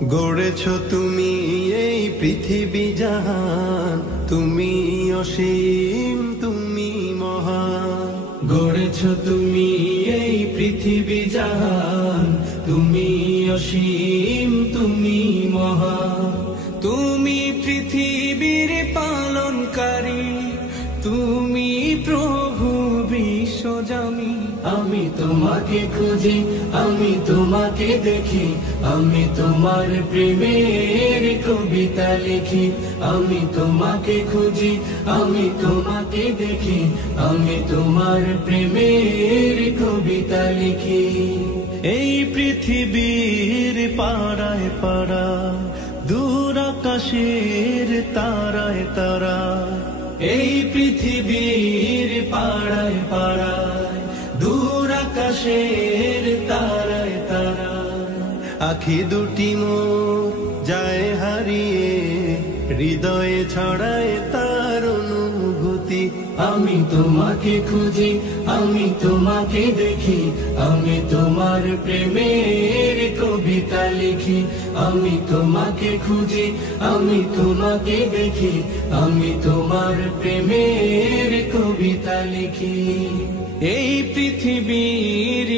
গড়েছো তুমি এই পৃথিবী জাহান, তুমি অসীম তুমি মহান। গড়েছো তুমি এই পৃথিবী জাহান, তুমি অসীম তুমি মহান। তুমি পৃথিবীর পালনকারী, তুমি প্রভু বিশ্বজামি। আমি তোমাকে খুঁজি, আমি তোমাকে দেখি, আমি তোমার প্রেমের কবিতা লিখি। আমি তোমাকে খুঁজি, আমি তোমাকে দেখি, আমি তোমার প্রেমের কবিতা লিখি। এই পৃথিবীর পাড়ায় পাড়া, দূর আকাশের তারায় তারা। এই পৃথিবীর পাড়ায় পাড়ায়, দূর আকাশের তারায় তারা। আখি দুটি মোর যায় হারিয়ে, হৃদয়ে ছড়ায় তার অনুভূতি। আমি তোমাকে খুঁজি, আমি তোমাকে দেখি, আমি তোমার প্রেমের কবিতা লিখি। আমি তোমাকে খুঁজি, আমি তোমাকে দেখি, আমি তোমার প্রেমের কবিতা লিখি। এই পৃথিবীর